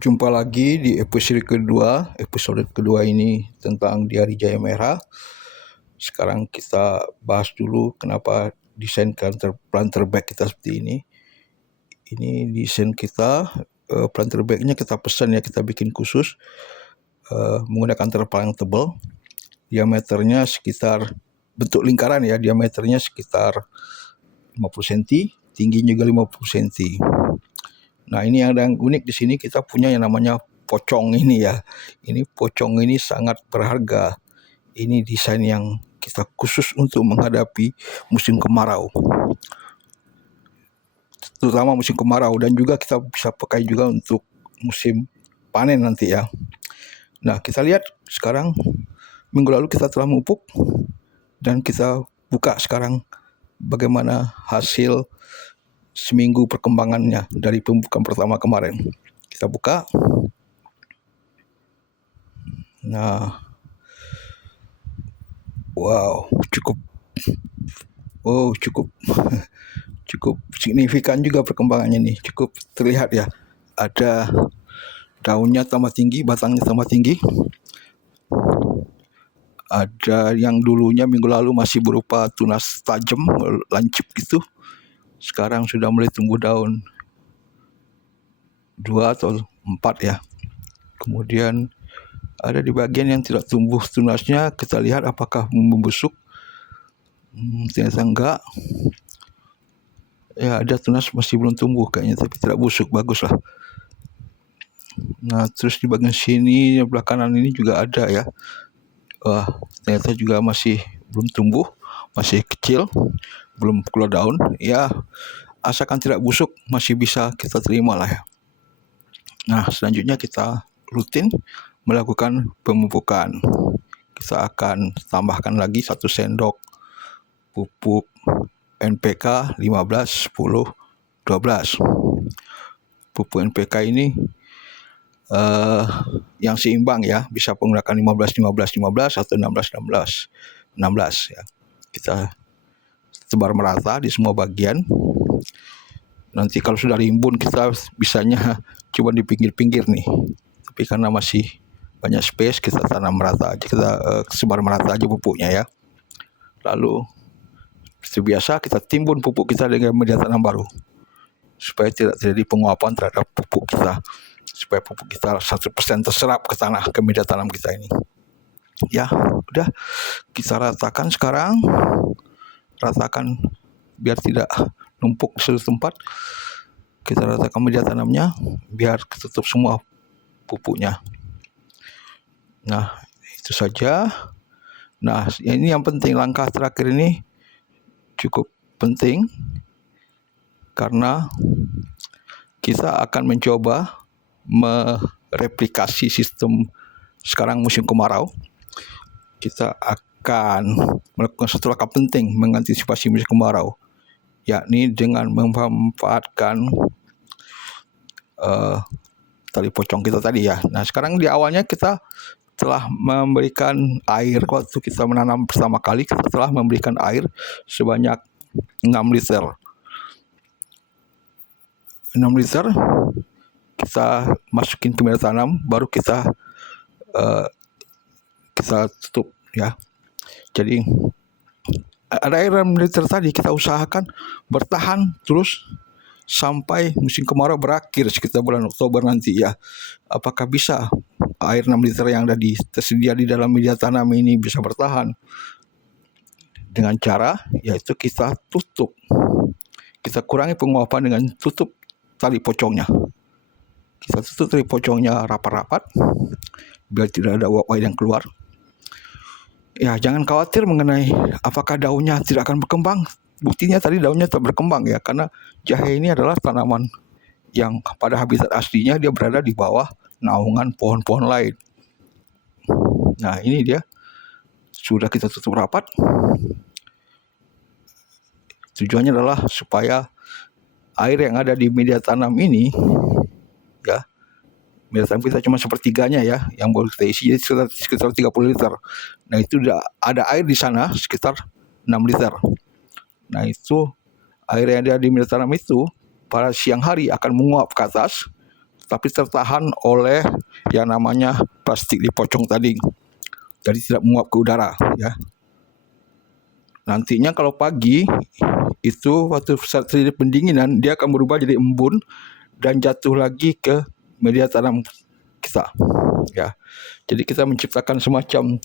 Jumpa lagi di episode kedua. Episode kedua ini tentang di Hari Jaya Merah. Sekarang kita bahas dulu kenapa desain planter bag kita seperti ini. Ini desain kita, planter bagnya kita pesan ya, kita bikin khusus menggunakan terpal yang tebal. Diameternya sekitar, bentuk lingkaran ya, diameternya sekitar 50 cm, tingginya juga 50 cm. Nah, ini yang ada yang unik di sini, kita punya yang namanya pocong ini ya. Ini pocong ini sangat berharga. Ini desain yang kita khusus untuk menghadapi musim kemarau. Terutama musim kemarau, dan juga kita bisa pakai juga untuk musim panen nanti ya. Nah, kita lihat sekarang, minggu lalu kita telah memupuk dan kita buka sekarang bagaimana hasil seminggu perkembangannya dari pemupukan pertama kemarin. Kita buka. Nah, wow, cukup signifikan juga perkembangannya nih. Cukup terlihat ya, ada daunnya tambah tinggi, batangnya tambah tinggi. Ada yang dulunya minggu lalu masih berupa tunas tajam, lancip gitu, sekarang sudah mulai tumbuh daun 2 atau 4 ya. Kemudian ada di bagian yang tidak tumbuh tunasnya, kita lihat apakah membusuk. Ternyata enggak. Ya, ada tunas masih belum tumbuh kayaknya, tapi tidak busuk, bagus lah. Nah, terus di bagian sini belah kanan ini juga ada ya. Wah, ternyata juga masih belum tumbuh, masih kecil, belum keluar daun. Ya, asalkan tidak busuk masih bisa kita terima lah ya. Nah, selanjutnya kita rutin melakukan pemupukan. Kita akan tambahkan lagi 1 sendok pupuk NPK 15, 10, 12. Pupuk NPK ini yang seimbang ya, bisa menggunakan 15, 15, 15 atau 16, 16, 16 ya. Kita sebar merata di semua bagian. Nanti kalau sudah rimbun, kita bisanya coba di pinggir-pinggir nih. Tapi karena masih banyak space, kita tanam merata aja, kita sebar merata aja pupuknya ya. Lalu seperti biasa kita timbun pupuk kita dengan media tanam baru, supaya tidak terjadi penguapan terhadap pupuk kita, supaya pupuk kita 100% terserap ke tanah, ke media tanam kita ini. Ya, udah kita ratakan sekarang. Ratakan biar tidak numpuk di satu tempat. Kita ratakan media tanamnya biar ketutup semua pupuknya. Nah, itu saja. Nah, ini yang penting, langkah terakhir ini cukup penting karena kita akan mencoba mereplikasi sistem sekarang musim kemarau. Kita akan melakukan satu langkah penting mengantisipasi musim kemarau, yakni dengan memanfaatkan tali pocong kita tadi ya. Nah, sekarang di awalnya kita telah memberikan air, waktu kita menanam pertama kali kita telah memberikan air sebanyak 6 liter. 6 liter kita masukin ke media tanam, baru kita tutup ya. Jadi ada air 6 liter tadi kita usahakan bertahan terus sampai musim kemarau berakhir sekitar bulan Oktober nanti ya. Apakah bisa air 6 liter yang tersedia di dalam media tanam ini bisa bertahan? Dengan cara yaitu kita tutup. Kita kurangi penguapan dengan tutup tali pocongnya. Kita tutup tali pocongnya rapat-rapat biar tidak ada uap air yang keluar. Ya, jangan khawatir mengenai apakah daunnya tidak akan berkembang. Buktinya tadi daunnya tetap berkembang ya, karena jahe ini adalah tanaman yang pada habitat aslinya dia berada di bawah naungan pohon-pohon lain. Nah, ini dia sudah kita tutup rapat. Tujuannya adalah supaya air yang ada di media tanam ini ya, media tanam kita cuma sepertiganya ya yang boleh kita isi, jadi sekitar 30 liter. Nah, itu ada air di sana sekitar 6 liter. Nah, itu air yang ada di media tanam itu pada siang hari akan menguap ke atas, tapi tertahan oleh yang namanya plastik di pocong tadi, jadi tidak menguap ke udara ya. Nantinya kalau pagi itu waktu saat terjadi pendinginan, dia akan berubah jadi embun dan jatuh lagi ke media tanam kita ya. Jadi kita menciptakan semacam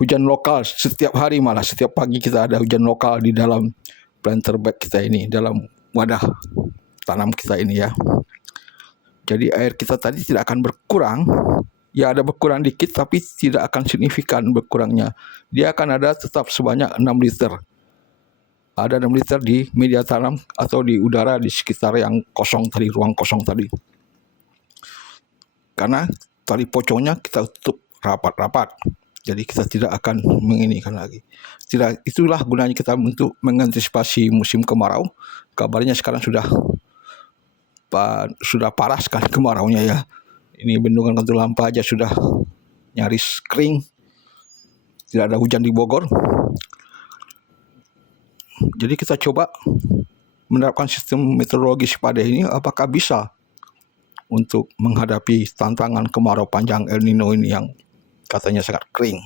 hujan lokal setiap hari, malah setiap pagi kita ada hujan lokal di dalam planter bag kita ini, dalam wadah tanam kita ini ya. Jadi air kita tadi tidak akan berkurang, ya ada berkurang dikit tapi tidak akan signifikan berkurangnya. Dia akan ada tetap sebanyak 6 liter. Ada 6 liter di media tanam atau di udara di sekitar yang kosong tadi, ruang kosong tadi. Karena tali pocongnya kita tutup rapat-rapat. Jadi kita tidak akan menginikan lagi. Tidak, itulah gunanya kita untuk mengantisipasi musim kemarau. Kabarnya sekarang sudah parah sekali kemaraunya ya. Ini bendungan Katulampa aja sudah nyaris kering. Tidak ada hujan di Bogor. Jadi kita coba menerapkan sistem meteorologi sepada ini, apakah bisa untuk menghadapi tantangan kemarau panjang El Nino ini yang katanya sangat kering.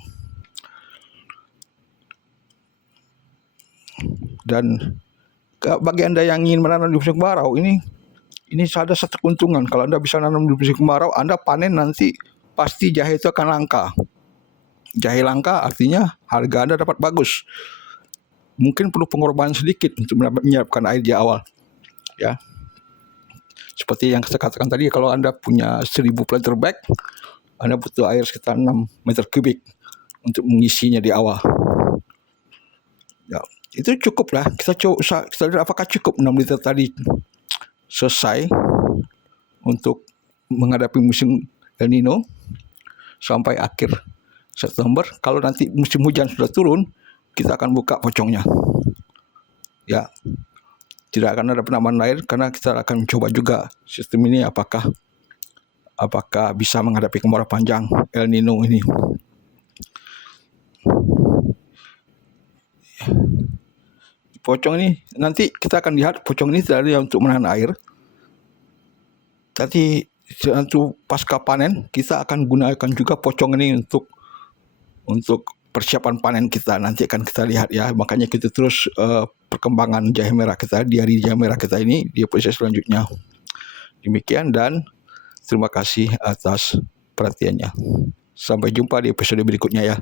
Dan bagi Anda yang ingin menanam di musim kemarau, ini ada satu keuntungan. Kalau Anda bisa nanam di musim kemarau, Anda panen nanti pasti jahe itu akan langka. Jahe langka artinya harga Anda dapat bagus. Mungkin perlu pengorbanan sedikit untuk menyiapkan air di awal ya. Seperti yang saya katakan tadi, kalau Anda punya 1000 planter bag, Anda butuh air sekitar 6 meter kubik untuk mengisinya di awal ya. Itu cukup lah. Kita lihat apakah cukup 6 liter tadi selesai untuk menghadapi musim El Nino sampai akhir September. Kalau nanti musim hujan sudah turun, kita akan buka pocongnya ya. Tidak akan ada penambahan air karena kita akan mencoba juga sistem ini apakah bisa menghadapi kemarau panjang El Nino ini. Pocong ini nanti kita akan lihat, pocong ini tidak ada untuk menahan air. Tadi untuk pasca panen kita akan gunakan juga pocong ini untuk persiapan panen kita. Nanti akan kita lihat ya. Makanya kita terus perkembangan jahe merah kita, diari jahe merah kita ini di proses selanjutnya. Demikian dan terima kasih atas perhatiannya. Sampai jumpa di episode berikutnya ya.